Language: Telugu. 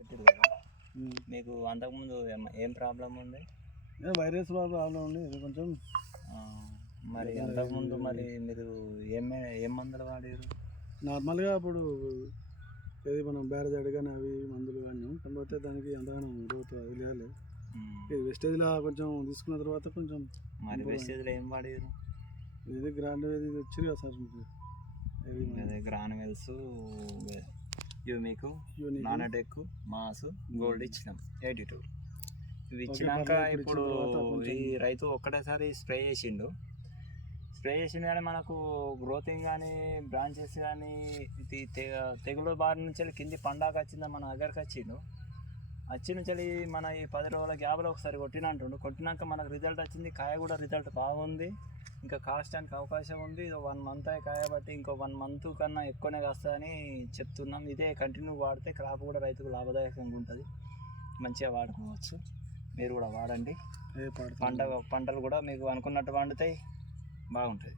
పెట్టారు కదా మీకు అంతకుముందు ఏం ప్రాబ్లం ఉంది? వైరస్ ప్రాబ్లం ఉంది ఇది కొంచెం. మరి అంతకుముందు మరి మీరు ఏం మందులు వాడారు? నార్మల్గా అప్పుడు ఏది మనం బ్యారజైడ్ కానీ అవి మందులు కానీ, కాకపోతే దానికి అంతగానో గ్రోత్ అది లేదు. ఇది వెస్టేజ్లో కొంచెం తీసుకున్న తర్వాత కొంచెం. మరి వెస్టేజ్లో ఏం వాడారు? ఇది గ్రాండ్ ఇది వచ్చారు కదా సార్ మీకు, అదే granules, humic, nanotech, mass, gold ఇచ్చినాం 82. ఇవి ఇచ్చినాక ఇప్పుడు ఈ రైతు ఒక్కటేసారి స్ప్రే చేసిండు కానీ మనకు గ్రోతింగ్ కానీ బ్రాంచెస్ కానీ తెగులు బారి నుంచి కింది పండాక వచ్చిందా మన దగ్గరకు వచ్చి నుంచి మన ఈ 10 రోజుల గ్యాప్లో ఒకసారి కొట్టినాక మనకు రిజల్ట్ వచ్చింది. కాయ కూడా రిజల్ట్ బాగుంది, ఇంకా కాస్టానికి అవకాశం ఉంది. 1 మంత్ కాయ బట్టి ఇంకో 1 మంత్ కన్నా ఎక్కువనే కాస్తుందని చెప్తున్నాం. ఇదే కంటిన్యూ వాడితే క్రాప్ కూడా రైతుకు లాభదాయకంగా ఉంటుంది, మంచిగా వాడుకోవచ్చు. మీరు కూడా వాడండి, పంటలు కూడా మీకు అనుకున్నట్టు పండుతాయి, బాగుంటుంది.